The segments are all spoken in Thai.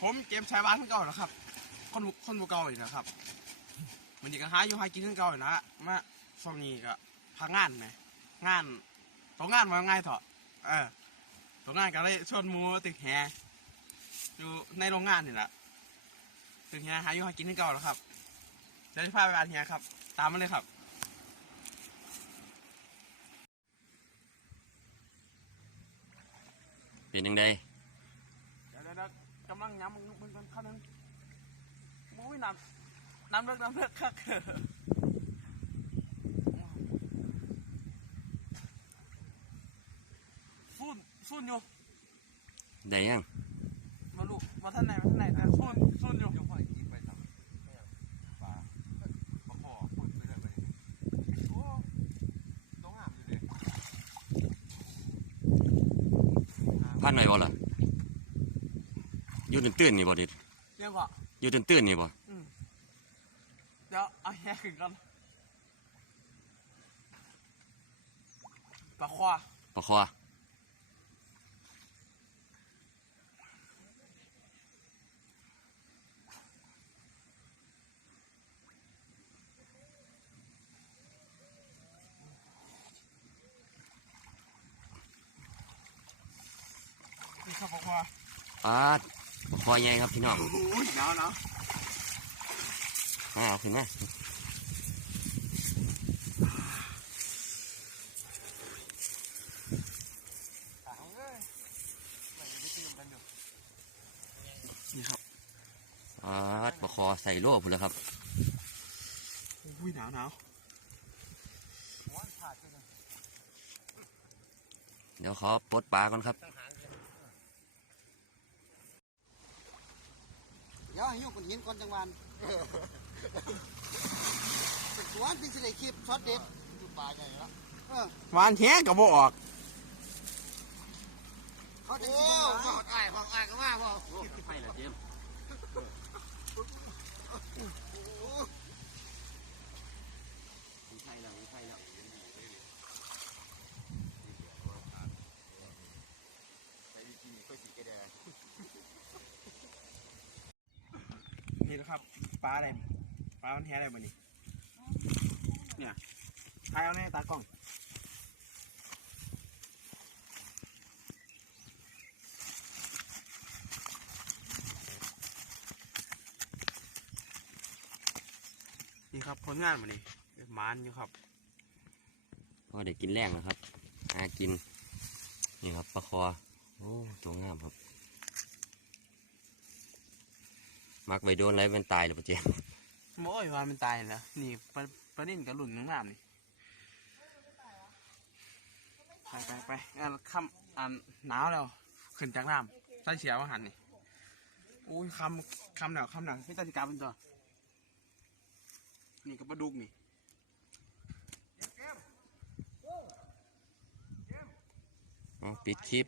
ผมเกมชายบ้านขึ้นเก่าแล้วครับ คนบุคนบุเก่าอีกแล้วครับมันยังหาอยู่หากินขึ้นเก่าอยู่นะมาช่วงนี้ก็พักงานไหมงานตกงานมาง่ายเถอะเออตกงานก็เลยชนมูตึกแฮอยู่ในโรงงานนี่แหละตึกแฮหาอยู่หากินขึ้นเก่าแล้วครับเดี๋ยวจะพาไปบ้านเฮียครับ ตามมาเลยครับเป็นยังไง เดี๋ยวเดี๋ยวเดี๋ยวกำลังย้ำมึงมึงกันขั้นนึงมึงไม่น้ำน้ำเลิกน้ำเลิกคักฟุ้นฟุ้นอยู่ได้ยังมาลูกมาท่านไหนมาท่านไหนแต่ฟุ้นฟุ้นอยู่ยกไฟกินไปทำปลาปลาคอพูดไปเลยไปโอ้ต้องห้ามอยู่ดิพันหน่อยวะล่ะ อยู่ตื่นตื่นๆนี่บ่ดิเรียกว่าอยู่ตื่นตื่นๆนี่บ่เดี๋ยวเอาแยกขึ้นกันปลาควาปลาคอนี่ครับปลาควาปลาดปลา คอใหญ่ครับพี่น้องโอ้ยหนาวหนาวอ่าเอาขึ้นมาถามเลยไม่ได้ตื่นกันอยู่นี่ครับปลาดปลาคอใส่โล่พุ่นแล้วครับโอ้ยหนาวหนาวม้วนขาดไปเลยเดี๋ยวขอปลดปลาก่อนครับ ตั้งหางเลย เดี๋ยวให้ยกก้อนหินก่อนจังหวันสวนที่สิได้คลิปช็อตเด็ดดูปลาใหญ่แล้วเออหวานแท้กับบ่ออก เขาจะโอ้กินมาหอดอ้ายหอดอ้ายก็ว่าพ่อไฟละเจมใช่แล้วใช่แล้ว ไปกินก็สีกระแดง นี่นะครับปลาอะไรนี่ปลามันแท้อะไรบ่นี่เนี่ยถ่ายเอาในตากล้องนี่ครับผลงานมานี่หมานอยู่ครับพอได้กินแรงแล้วครับหากิน นี่ครับปลาคอ โอ้ตัวงามครับ มักไปโดนอะไรมันตายหรือเปล่าเจมโอ้ยว่ามันตายแล้วนี่ปลาปลานิ่นกับหลุนน้ำๆนี่ไปไปไปอ่านคำอ่านหนาวแล้วขึ้นจากน้ำใส่เสียวอาหารนี่อุ้ยคำคำหนาวคำหนาวพี่ตัดกรรมเป็นตัวนี่กับปลาดุกนี่เอาปิดคลิป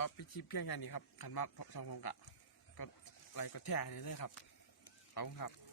ขอพิชิตเพียงแค่นี้ครับขันมากสองพงกะก็อะไรก็แชร์ให้ด้วยครับขอบคุณครับ